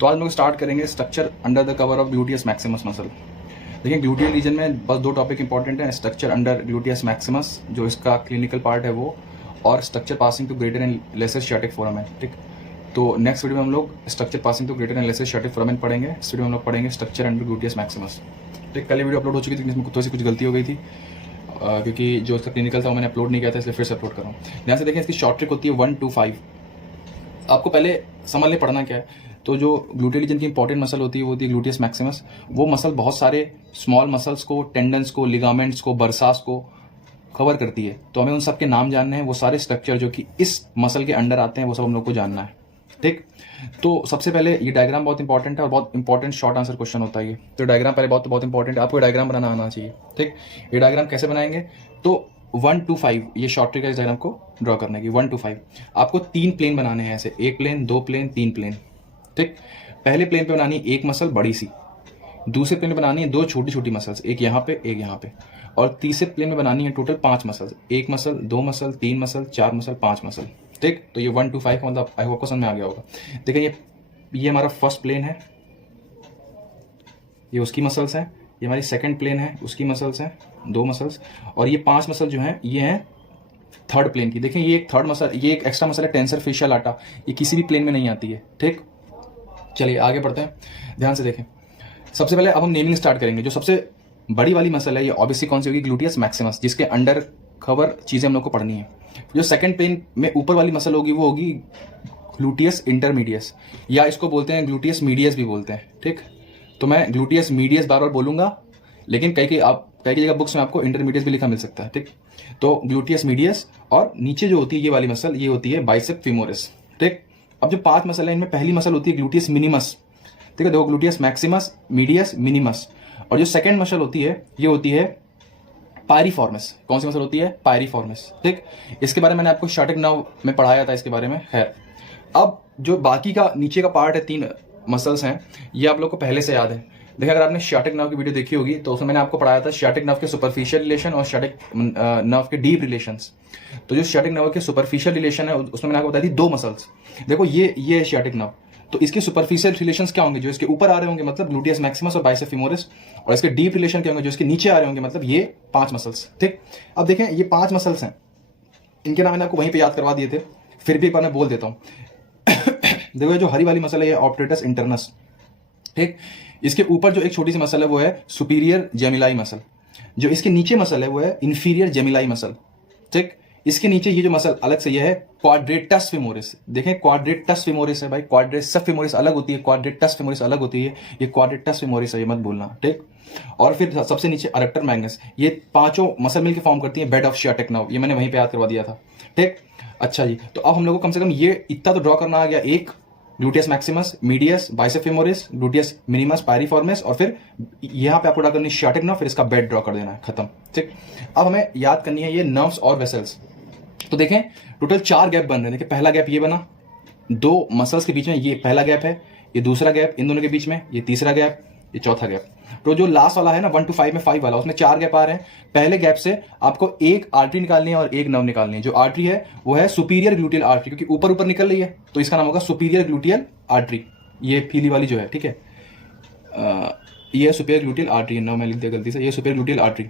तो आज हम लोग स्टार्ट करेंगे structure under the cover of gluteus maximus muscle. देखिए ग्लूटियल रीजन में बस दो टॉपिक इंपॉर्टेंट है, स्ट्रक्चर अंडर ग्लूटियस मैक्सिमस जो इसका क्लिनिकल पार्ट है वो, और structure passing to greater and lesser sciatic foramen. ठीक, तो नेक्स्ट वीडियो में हम लोग structure passing to greater and lesser sciatic foramen पढ़ेंगे। इस वीडियो में हम लोग पढ़ेंगे स्ट्रक्चर अंडर ग्लूटियस मैक्सिमस। ठीक, कल वीडियो अपलोड हो चुकी थी, इसमें थोड़ी सी कुछ गलती हो गई थी क्योंकि जो उसका क्लिनिकल था वो मैंने अपलोड नहीं किया था, इसलिए फिर से अपलोड कर रहा हूँ। ध्यान से देखें, इसकी शॉर्ट ट्रिक होती है 1 to 5। आपको पहले समझ ले पढ़ना क्या है। तो जो ग्लूटियल रीजन की इंपॉर्टेंट मसल होती है वो होती है ग्लूटियस मैक्सिमस। वो मसल बहुत सारे स्मॉल मसल्स को, टेंडन्स को, लिगामेंट्स को, बरसास को कवर करती है। तो हमें उन सब के नाम जानने हैं, वो सारे स्ट्रक्चर जो कि इस मसल के अंडर आते हैं वो सब हम लोग को जानना है। ठीक, तो सबसे पहले ये डायग्राम बहुत इंपॉर्टेंट है और बहुत इंपॉर्टेंट शॉर्ट आंसर क्वेश्चन होता है ये। तो डायग्राम पहले बहुत इंपॉर्टेंट है, आपको डायग्राम बनाना आना चाहिए। ठीक, ये डायग्राम कैसे बनाएंगे, तो 1 to 5 ये शॉर्ट ट्रिक है इस डायग्राम को ड्रॉ करने की। 1 to 5 आपको 3 प्लेन बनाने हैं, ऐसे 1 प्लेन, 2 प्लेन, 3 प्लेन। ठीक, पहले प्लेन पे बनानी है एक मसल बड़ी सी, दूसरे प्लेन पे बनानी है 2 छोटी छोटी मसल्स, एक यहाँ पे एक यहाँ पे, और तीसरे प्लेन में बनानी है total 5 muscles, 1 muscle, 2 muscle, 3 muscle, 4 muscle, 5 muscle. ठीक, तो ये 1 to 5 का मतलब आई होप को समझ में आ गया होगा। देखिए ये हमारा फर्स्ट प्लेन है, ये उसकी मसल्स हैं, ये हमारी सेकंड प्लेन है, उसकी मसल्स हैं 2 मसल्स, और ये 5 मसल जो हैं ये हैं थर्ड प्लेन की। देखें ये एक थर्ड मसल, ये एक एक्स्ट्रा मसल है टेंसर फेशियल लाटा, ये किसी भी प्लेन में नहीं आती है। ठीक, चलिए आगे बढ़ते हैं, ध्यान से देखें। सबसे पहले अब हम नेमिंग स्टार्ट करेंगे। जो सबसे बड़ी वाली मसल है ये ऑब्वियसली कौन सी होगी, ग्लूटियस मैक्सिमस, जिसके अंडर कवर चीजें हम लोग को पढ़नी है। जो सेकंड प्लेन में ऊपर वाली मसल होगी वो होगी ग्लूटियस इंटरमीडियस, या इसको बोलते हैं ग्लूटियस मीडियस भी बोलते हैं। ठीक, तो मैं ग्लूटियस मीडियस बार बार बोलूंगा, लेकिन कई की जगह बुक्स में आपको इंटरमीडियस भी लिखा मिल सकता है। ठीक, तो ग्लूटियस मीडियस, और नीचे जो होती है ये वाली मसल ये होती है बाइसेप फीमोरिस। ठीक, अब जो 5 मसल है इनमें पहली मसल होती है ग्लूटियस मिनिमस। ठीक है, देखो ग्लूटियस मैक्सिमस, मीडियस, मिनिमस, और जो सेकंड मसल होती है ये होती है पायरिफॉर्मिस। कौन सी मसल होती है, पायरिफॉर्मिस। ठीक, इसके बारे में मैंने आपको स्टैटिक नर्व में पढ़ाया था इसके बारे में। खैर, अब जो बाकी का नीचे का पार्ट है 3 मसल्स हैं, ये आप लोग को पहले से याद है। देखिए अगर आपने स्टैटिक नर्व की वीडियो देखी होगी तो उसमें मैंने आपको पढ़ाया था स्टैटिक नर्व के सुपरफिशियल रिलेशन और स्टैटिक नर्व के डीप रिलेशंस। तो जो स्टैटिक नर्व के सुपरफिशियल रिलेशन है उसमें मैंने आपको बताई थी 2 मसल्स। देखो ये है स्टैटिक नर्व, तो इसके सुपरफिशियल रिलेशंस क्या होंगे, जो इसके ऊपर आ रहे होंगे मतलब ग्लूटियस मैक्सिमस और बाइसेप फीमोरिस, और इसके डीप रिलेशन क्या होंगे, जो इसके नीचे आ रहे होंगे मतलब ये 5 मसल्स। ठीक, अब देखें ये 5 मसल्स हैं, इनके नाम मैंने आपको वहीं पे याद करवा दिए थे, फिर भी एक बार मैं बोल देता हूँ। देखो ये जो हरी वाली मसल है ये ऑप्टेटस इंटरनस। ठीक, इसके ऊपर जो एक छोटी सी मसल है वो है सुपीरियर जेमिलाई मसल, जो इसके नीचे मसल है वो है इंफीरियर जेमिलाई मसल। ठीक, इसके नीचे ये जो मसल अलग से ये है क्वाड्रेटस फेमोरिस। देखें क्वाड्रेटस फेमोरिस है भाई, क्वाड्रेटस फेमोरिस अलग होती है, क्वाड्रेटस फेमोरिस अलग होती है, ये क्वाड्रेटस फेमोरिस है, ये मत भूलना। ठीक, और फिर सबसे नीचे अडक्टर मैग्नस, ये 5 मसल मिलकर फॉर्म करती है बेड ऑफ स्टैटिक नर्व, ये मैंने वहीं पे याद करवा दिया था। ठीक, अच्छा जी, तो अब हम लोगों को कम से कम ये इतना तो ड्रॉ करना आ गया, एक gluteus Maximus, medius, bicep femoris, gluteus minimus, piriformis, और फिर यहाँ पे आपको ड्रॉ करनी स्टैटिक नर्व, फिर इसका बेड ड्रॉ कर देना है, खत्म। ठीक, अब हमें याद करनी है ये नर्व्स और वेसल्स। तो देखें टोटल 4 गैप बन रहे हैं। देखिए पहला गैप ये बना 2 मसल्स के बीच में, ये पहला गैप है, ये दूसरा गैप इन दोनों के बीच में, ये तीसरा गैप, ये चौथा गैप। तो जो लास्ट वाला है ना 1 to 5 में 5 वाला, उसमें 4 गैप आ रहे हैं। पहले गैप से आपको एक आर्टरी निकालनी है और एक नर्व निकालनी है। जो आर्टरी है वो है सुपीरियर ग्लूटियल आर्टरी, क्योंकि ऊपर ऊपर निकल रही है तो इसका नाम होगा सुपीरियर ग्लूटियल आर्टरी, ये पीली वाली जो है। ठीक है, ये सुपीरियर ग्लूटियल आर्टरी, नर्व मैं लिख दिया गलती से, ये सुपीरियर ग्लूटियल आर्टरी।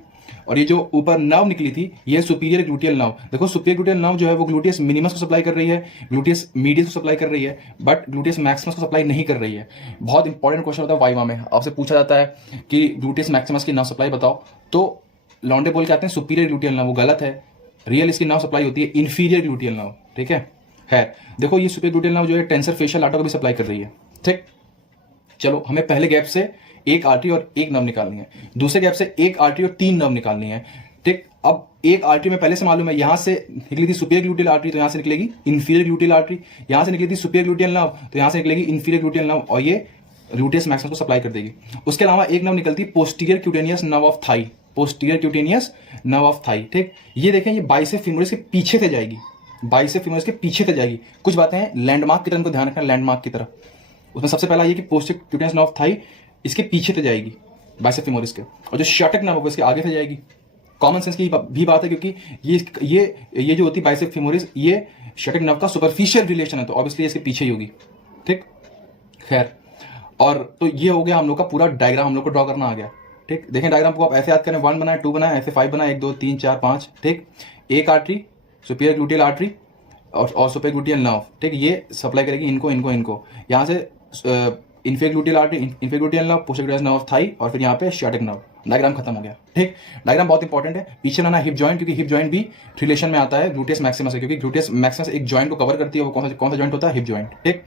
और ये जो ऊपर नर्व निकली थी ये सुपीरियर ग्लूटियल नर्व। देखो सुपीरियर ग्लूटियल नर्व जो है वो ग्लूटियस मिनिमस को सप्लाई कर रही है, ग्लूटियस मीडियस को सप्लाई कर रही है, बट ग्लूटियस मैक्सिमस को सप्लाई नहीं कर रही है। बहुत इंपॉर्टेंट क्वेश्चन होता है वाइवा में, आपसे पूछा जाता है कि ग्लूटियस मैक्सिमस की नर्व सप्लाई बताओ, तो लौंडे बोल के आते हैं सुपीरियर ग्लूटियल नर्व, वो गलत है। रियल इसकी नर्व सप्लाई होती है इंफीरियर ग्लूटियल नर्व। ठीक है, देखो ये सुपीरियर ग्लूटियल नर्व जो है टेंसर फेशियल लाटा को भी सप्लाई कर रही है। ठीक, चलो हमें पहले गैप से एक आर्टरी और एक नर्व निकालनी है, दूसरे गैप से एक आर्टरी और 3 नर्व निकालनी है। ठीक, अब एक आर्टरी में पहले से मालूम है, यहां से निकली थी सुपीरियर ग्लूटियल आर्टरी तो यहां से निकलेगी इंफीरियर ग्लूटियल आर्टरी, यहां से निकली थी सुपीरियर ग्लूटियल नर्व तो यहां से निकलेगी इंफीरियर ग्लूटियल नर्व, और ये ग्लूटियस मैक्सिमस को सप्लाई कर देगी। उसके अलावा एक नर्व निकलती posterior cutaneous nerve of Thai, posterior cutaneous nerve of Thai. ठीक, ये देखें ये बाइसेप फीमोरिस के पीछे से जाएगी, बाइसेप फीमोरिस के पीछे से जाएगी। कुछ बातें हैं लैंडमार्क की तरह, इनको ध्यान रखना, लैंडमार्क की तरह। उसमें सबसे पहला ये कि posterior cutaneous nerve of Thai इसके पीछे से जाएगी बाइसेप फीमोरिस के, और जो स्टैटिक नर्व होगा इसके आगे से जाएगी। कॉमन सेंस की भी बात है, क्योंकि ये जो होती है बाइसेप फीमोरिस ये स्टैटिक नर्व का सुपरफिशियल रिलेशन है, तो ऑब्वियसली इसके पीछे ही होगी। ठीक, खैर और तो ये हो गया हम लोग का पूरा डायग्राम, हम लोग को ड्रॉ करना आ गया। ठीक, देखें डायग्राम को आप ऐसे याद करें, 1 बनाए, 2 बनाए, ऐसे 5 बनाए, 1 2 3 4 5। ठीक, एक आर्टरी सुपीरियर ग्लूटियल आर्टरी और सुपीरियर ग्लूटियल नर्व, ठीक, ये सप्लाई करेगी इनको इनको इनको। यहाँ से inferior gluteal artery, inferior gluteal nerve, posterior nerve of Thai, और फिर यहाँ पे सियाटिक नर्व। डायग्राम खत्म हो गया। ठीक, डायग्राम बहुत इंपॉर्टेंट है। पीछे बनाना हिप जॉइंट, क्योंकि हिप जॉइंट भी रिलेशन में आता है ग्लूटियस मैक्सिमस से, क्योंकि ग्लूटियस मैक्सिमस एक जॉइंट को कवर करती है। वो कौन सा जॉइंट होता है? Hip joint. ठीक,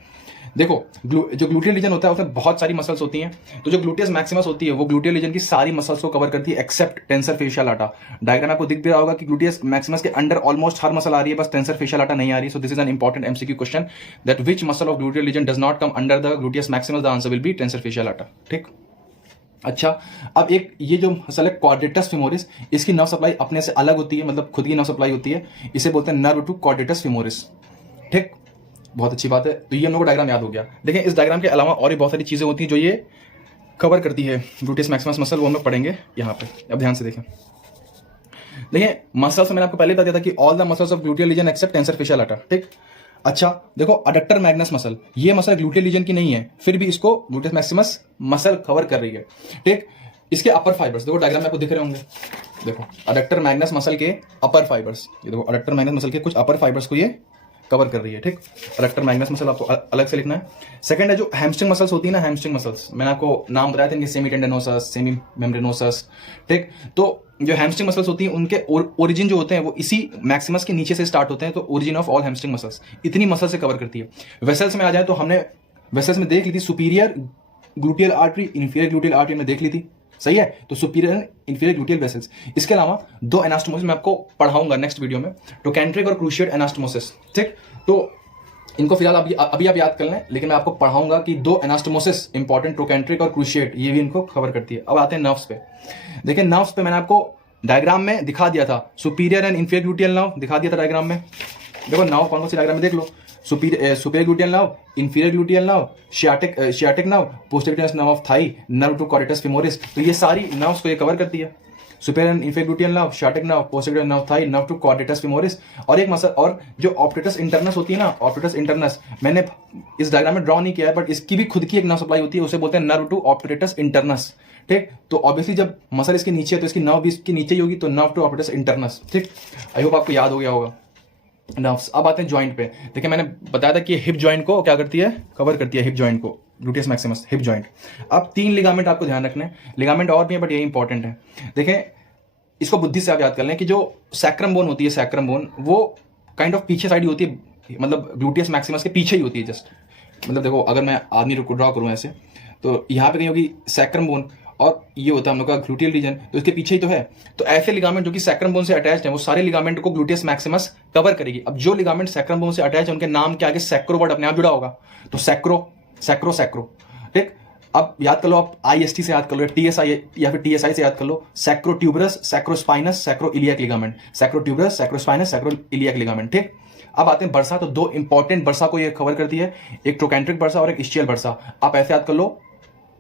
देखो जो ग्लूटियल रीजन होता है उसमें बहुत सारी मसल्स होती हैं, तो जो ग्लूटियस मैक्सिमस होती है वो ग्लूटियल रीजन की सारी मसल्स को कवर करती है एक्सेप्ट टेंसर फेशियल आटा। डायग्राम आपको दिख भी रहा होगा कि ग्लूटियस मैक्सिमस के अंडर ऑलमोस्ट हर मसल आ रही है, बस टेंसर फेशियल आटा नहीं आ रही है। So this is an important MCQ question that which muscle of gluteal reason does not come under the gluteus Maximus. The answer will be tensor fasciae latae. ठीक, अच्छा, अब एक ये जो मसल है क्वाड्रेटस फिमोरिस, इसकी नर्व सप्लाई अपने से अलग होती है, मतलब खुद की नर्व सप्लाई होती है, इसे बोलते हैं नर्व टू क्वाड्रेटस फिमोरिस। ठीक, बहुत अच्छी बात है। तो ये हम लोग को डायग्राम याद हो गया। देखें इस डायग्राम के अलावा और भी बहुत सारी चीजें होती हैं जो ये कवर करती है ग्लूटियस मैक्सिमस मसल, वो हम लोग पढ़ेंगे यहाँ पे। अब ध्यान से देखें, देखिए मसल्स मैंने आपको पहले बता दिया था कि all the muscles of gluteal region except tensor fasciae latae. ठीक, अच्छा देखो अडक्टर मैग्नस मसल, ये मसल ग्लूटियल रीजन की नहीं है, फिर भी इसको ग्लूटियस मैक्सिमस मसल कवर कर रही है। ठीक, इसके अपर फाइबर्स देखो डायग्राम में आपको दिख रहे होंगे। देखो अडक्टर मैग्नस मसल के अपर फाइबर्स, ये देखो अडक्टर मैग्नस मसल के कुछ अपर फाइबर्स को ये कवर कर रही है। ठीक, अडक्टर मैग्नस मसल आपको अलग से लिखना है। सेकंड है जो हैमस्ट्रिंग मसल्स होती है ना, हैमस्ट्रिंग मसल्स मैंने आपको नाम बताया था इनके, सेमी टेंडनोसस, सेमी मेम्ब्रेनोसस। ठीक, तो जो हैमस्ट्रिंग मसल्स होती हैं उनके ओरिजिन जो होते हैं वो इसी मैक्सिमस के नीचे से स्टार्ट होते हैं, तो origin of all hamstring muscles इतनी मसल से कवर करती है। वेसल्स में आ जाए तो हमने वेसल्स में देख ली थी superior gluteal artery, inferior gluteal artery में देख ली थी, सही है। तो सुपीरियर इंफीरियर ग्लूटियल वेसल्स। इसके अलावा 2 एनास्टोमोसिस मैं आपको पढ़ाऊंगा नेक्स्ट वीडियो में, ट्रोकैंट्रिक और क्रूशिएट एनास्टोमोसिस। ठीक, तो इनको फिलहाल अभी आप याद कर लें, लेकिन मैं आपको पढ़ाऊंगा कि 2 एनास्टोमोसिस इंपॉर्टेंट, ट्रोकैंट्रिक और क्रूशिएट, ये भी इनको कवर करती है। अब आते हैं नर्व्स पे। देखिए नर्व्स पे मैंने आपको डायग्राम में दिखा दिया था, superior and inferior gluteal nerve दिखा दिया था डायग्राम में। देखो नर्व कौन कौन सी डायग्राम में देख लो, superior gluteal nerve, inferior gluteal nerve, sciatic nerve, posterior nerve of thigh, nerve to quadratus femoris. तो ये सारी नर्व्स को ये कवर करती है, superior and inferior gluteal nerve, sciatic nerve, posterior nerve thigh, nerve to quadratus femoris. और एक muscle और जो ऑप्टेटस इंटरनस होती है ना, ऑप्टेटस इंटरनस मैंने इस डायग्राम में ड्रॉ नहीं किया है, बट इसकी भी खुद की एक नर्व सप्लाई होती है, उसे बोलते हैं नर्व टू ऑप्टेटस इंटरनस। ठीक, तो ऑब्वियसली जब मसल इसके नीचे है तो इसकी नर्व भी इसके नीचे ही होगी, तो नर्व टू ऑप्टेटस इंटरनस। ठीक, आई होप आपको याद हो गया होगा नर्व्स। अब आते हैं जॉइंट पे। देखिए मैंने बताया था कि हिप जॉइंट को क्या करती है, कवर करती है हिप जॉइंट को, ग्लूटियस मैक्सिमस हिप जॉइंट। अब 3 लिगामेंट आपको ध्यान रखने हैं, लिगामेंट और भी है बट ये इंपॉर्टेंट है। देखें इसको बुद्धि से आप याद कर लें कि जो सैक्रम बोन होती है, सैक्रम बोन वो काइंड ऑफ पीछे साइड ही होती है, मतलब ग्लूटियस मैक्सिमस के पीछे ही होती है जस्ट। मतलब देखो अगर मैं आदमी को ड्रॉ करूं ऐसे, तो यहाँ पे कहीं होगी सैक्रम बोन और ये होता है हम लोग का ग्लूटियल रीजन, तो इसके पीछे ही तो है। तो ऐसे लिगामेंट जो कि सैक्रम बोन से अटैच्ड है वो सारे लिगामेंट को ग्लूटियस मैक्सिमस कवर करेगी। अब जो लिगामेंट सैक्रम बोन से अटैच है उनके नाम के आगे सैक्रो वर्ड अपने आप जुड़ा होगा, तो सैक्रो। ठीक, अब याद कर लो, आप IST से याद कर लो, TSI या फिर TSI से याद कर लो, सैक्रोट्यूबरस, सैक्रोस्पाइनस, सैक्रोइलियाक लिगामेंट, सैक्रोट्यूबरस, सैक्रोस्पाइनस, सैक्रोइलियाक लिगामेंट। ठीक, अब आते हैं बर्सा। तो 2 इंपॉर्टेंट बर्सा को ये कवर करती है, एक ट्रोकैंट्रिक बर्सा और एक इस्चियल बर्सा। आप ऐसे याद कर लो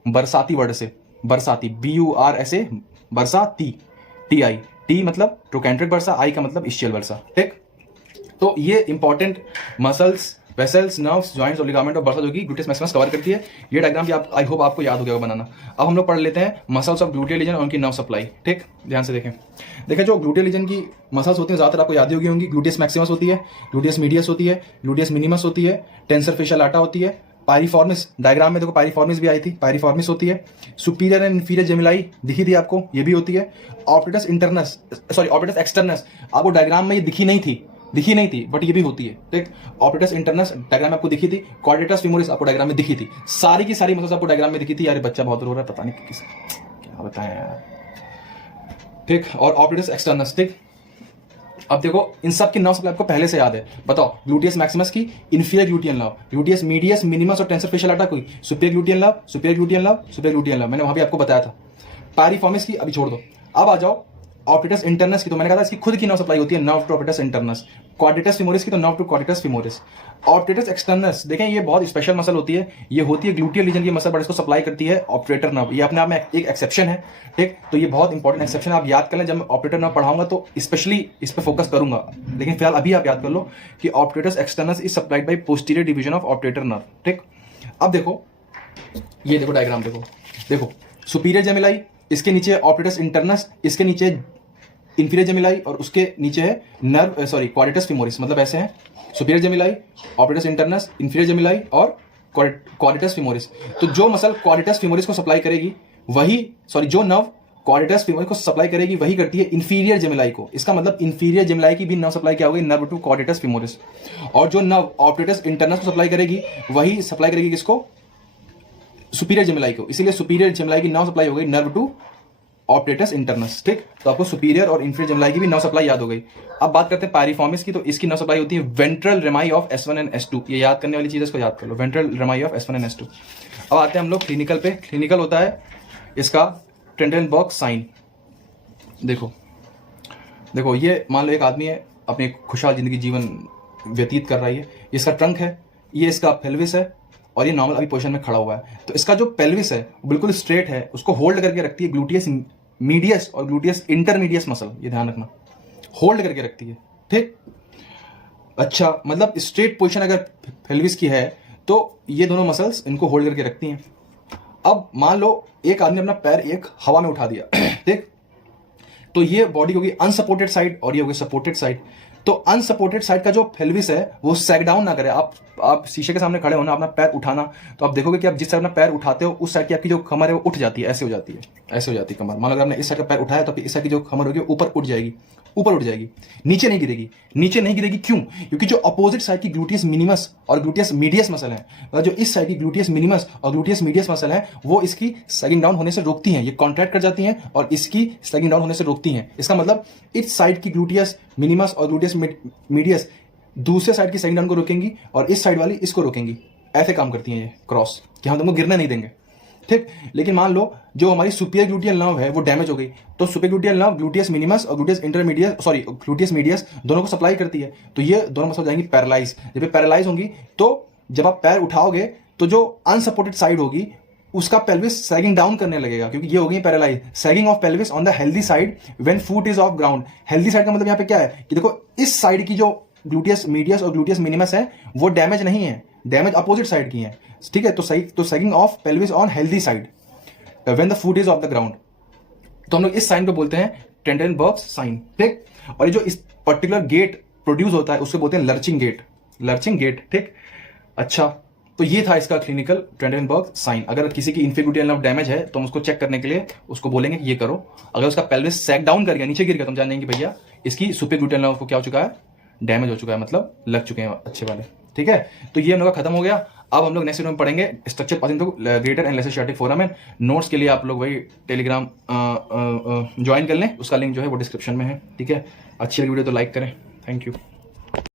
बरसाती वर्ड से, बरसाती BURSA, बरसाती TI, T मतलब ट्रोकैंट्रिक बर्सा, I का मतलब इस्चियल बर्सा। ठीक, तो ये important muscles, vessels, nerves, joints और लिगामेंट और बर्सा जो कि ग्लूटियस मैक्सिमस कवर करती है। ये डायग्राम भी आप आई होप आपको याद हो गया बनाना। अब हम लोग पढ़ लेते हैं मसल्स ऑफ ग्लूटियल रीजन और उनकी नर्व सप्लाई। ठीक, ध्यान से देखें जो ग्लूटियल रीजन की मसल्स होती हैं ज्यादातर आपको याद ही होंगी। ग्लूटियस मैक्सिमस होती है, ग्लूटियस मीडियस होती है, ग्लूटियस मिनिमस होती है, टेंसर फेशियल आटा होती है, पायरिफॉर्मिस, डायग्राम में देखो पायरिफॉर्मिस भी आई थी, पायरिफॉर्मिस होती है, सुपीरियर एंड इंफीरियर जेमिलाई दिखी थी आपको, ये भी होती है, ऑप्टेटस इंटरनस, सॉरी ऑप्टेटस एक्सटर्नस, आपको डायग्राम में ये दिखी नहीं थी बट ये भी होती है। ठीक, ऑप्टेटस इंटरनस डायग्राम में आपको दिखी थी, क्वाड्रेटस फिमोरिस आपको डायग्राम में दिखी थी, सारी की सारी मसल्स आपको डायग्राम में दिखी थी। यार बच्चा बहुत रो रहा है, पता नहीं किस क्या बताएं यार। ठीक, और ऑप्टेटस एक्सटर्नस। ठीक, अब देखो इन सब की नर्व सप्लाई आपको पहले से याद है, बताओ ग्लूटियस मैक्सिमस की inferior gluteal nerve, gluteus medius, minimus और टेंसर फेशियल आटा कोई, superior gluteal nerve, superior gluteal nerve, superior gluteal nerve, मैंने वहां भी आपको बताया था। पायरिफॉर्मिस की अभी छोड़ दो। अब आ जाओ ऑप्टेटस इंटरनस की, तो मैंने कहा था इसकी खुद की नर्व सप्लाई होती है, नर्व टू ऑप्टेटस इंटरनस। क्वाड्रेटस फिमोरिस की तो नर्व टू क्वाड्रेटस फिमोरिस। ऑप्टेटस एक्सटर्नस देखें ये बहुत स्पेशल मसल होती है, ये होती है ग्लूटियल रीजन की मसल, बट इसको सप्लाई करती है ऑप्टेटर नर्व, ये अपने आप में एक एक्सेप्शन है। ठीक, तो ये बहुत इंपॉर्टेंट एक्सेप्शन आप याद कर लें, जब मैं ऑप्टेटर नर्व पढ़ाऊंगा तो स्पेशली इस पर फोकस करूंगा, लेकिन फिलहाल अभी आप याद कर लो कि ऑप्टेटस externus is supplied by posterior division of obturator nerve. ठीक, अब देखो ये देखो डायग्राम, देखो देखो सुपीरियर जेमिलाई, इसके नीचे ऑप्टिटस इंटरनस, इसके नीचे इंफीरियर जेमिलाई और उसके नीचे है नर्व क्वाड्रेटस फीमोरिस, मतलब ऐसे है सुपीरियर जेमिलाई, ऑप्टिटस इंटरनस, इंफीरियर जेमिलाई और क्वाड्रेटस फीमोरिस। तो जो मसल क्वाड्रेटस फीमोरिस को सप्लाई करेगी वही जो नर्व क्वाड्रेटस फीमोरिस को सप्लाई करेगी वही करती है इंफीरियर जेमिलाई को। इसका मतलब इंफीरियर जेमिलाई की भी नर्व सप्लाई क्या होगी, नर्व टू क्वाड्रेटस फीमोरिस। और जो नर्व ऑप्टिटस इंटरनस को सप्लाई करेगी वही सप्लाई करेगी किसको, सुपीरियर जेमिलाई को। इसीलिए सुपीरियर जेमिलाई की नर्व सप्लाई हो गई नर्व टू ऑप्टिटस इंटरनस। ठीक, तो आपको सुपीरियर और इंफीरियर जेमिलाई की भी नर्व सप्लाई याद हो गई। अब बात करते हैं पायरिफॉर्मिस की। तो इसकी नर्व सप्लाई होती है ventral rami of S1 and S2। ये याद करने वाली चीज है, इसको याद कर लो, ventral rami of S1 and S2। अब आते हैं हम लोग क्लिनिकल पे। क्लिनिकल होता है इसका ट्रेंडेनबर्ग साइन। देखो देखो, ये मान लो एक आदमी है, अपनी खुशहाल जिंदगी जीवन व्यतीत कर रहा है। इसका ट्रंक है, ये इसका पेल्विस है और ये नॉर्मल अभी पोजीशन में खड़ा हुआ है। तो इसका जो पेल्विस है वो बिल्कुल स्ट्रेट है, उसको होल्ड करके रखती है ग्लूटियस मीडियस और ग्लूटियस इंटरमीडियस मसल, ये ध्यान रखना, होल्ड करके रखती है। ठीक, अच्छा, मतलब स्ट्रेट पोजीशन अगर पेल्विस की है तो ये दोनों मसल्स इनको होल्ड करके रखती हैं। अब मान लो एक आदमी अपना पैर एक हवा में उठा दिया, ठीक, तो ये बॉडी होगी अनसपोर्टेड साइड और ये होगी सपोर्टेड साइड। तो अनसपोर्टेड साइड का जो पेल्विस है वो सैग डाउन ना करे। आप शीशे के सामने खड़े हो ना, अपना पैर उठाना, तो आप देखोगे कि आप जिस साइड अपना पैर उठाते हो उस साइड की आपकी जो कमर है वो उठ जाती है, ऐसे हो जाती है, ऐसे हो जाती है कमर। मान लो अगर आपने इस साइड का पैर उठाया तो इस साइड की जो कमर होगी ऊपर उठ जाएगी, ऊपर उठ जाएगी, नीचे नहीं गिरेगी। नीचे नहीं गिरेगी क्यों? क्योंकि जो अपोजिट साइड की ग्लूटियस मिनिमस और ग्लूटियस मीडियस मसल है, मतलब जो इस साइड की ग्लूटियस मिनिमस और ग्लूटियस मीडियस मसल है, वो इसकी सैगिंग डाउन होने से रोकती हैं। ये कॉन्ट्रैक्ट कर जाती हैं और इसकी सैगिंग डाउन होने से रोकती हैं। इसका मतलब इस साइड की ग्लूटियस मिनिमस और ग्लूटियस मीडियस दूसरे साइड की सैगिंग डाउन को रोकेंगी और इस साइड वाली इसको रोकेंगी। ऐसे काम करती हैं ये क्रॉस, कि हम तुमको गिरने नहीं देंगे। ठीक, लेकिन मान लो जो हमारी सुपीरियर ग्लूटियल नर्व है वो डैमेज हो गई, तो superior gluteal nerve gluteus minimus और ग्लूटियस इंटरमीडियस ग्लूटियस मीडियस दोनों को सप्लाई करती है। तो ये दोनों मसल हो जाएंगी पैरालाइज। जब ये पैरालाइज होंगी तो जब आप पैर उठाओगे तो जो अनसपोर्टेड साइड होगी उसका पेल्विस सैगिंग डाउन करने लगेगा, क्योंकि ये हो गई paralyse. Sagging of pelvis on the healthy side when foot is of ground. Healthy side का मतलब यहाँ पे क्या है कि देखो इस साइड की जो ग्लूटियस मीडियस और ग्लूटियस मिनिमस है वो डैमेज नहीं है, डैमेज अपोजिट साइड की है। ठीक है, तो sagging of pelvis on healthy side when the foot is of the ground. तो हम लोग इस साइन को बोलते हैं ट्रेंडेनबर्ग साइन। ठीक, और ये जो इस पर्टिकुलर गेट प्रोड्यूस होता है उसको बोलते हैं लर्चिंग गेट, लर्चिंग गेट। ठीक, अच्छा, तो ये था इसका क्लिनिकल ट्रेंडेनबर्ग साइन। अगर किसी की इंफीरियर ग्लूटियल नर्व डैमेज है तो हम उसको चेक करने के लिए उसको बोलेंगे कि ये करो। अगर उसका पेल्विस सैग डाउन कर गया, नीचे गिर गया, तो हम जानेंगे कि भैया इसकी सुपीरियर ग्लूटियल नर्व को क्या हो चुका है, डैमेज हो चुका है, मतलब लग चुके हैं अच्छे वाले। ठीक है, तो ये हम लोग का खत्म हो गया। अब हम लोग नेक्स्ट वीडियो में पढ़ेंगे structure passing to greater and lesser sciatic foramen. Notes के लिए आप लोग वही टेलीग्राम ज्वाइन कर लें, उसका लिंक जो है वो डिस्क्रिप्शन में है। ठीक है, अच्छी वीडियो तो लाइक करें। Thank you.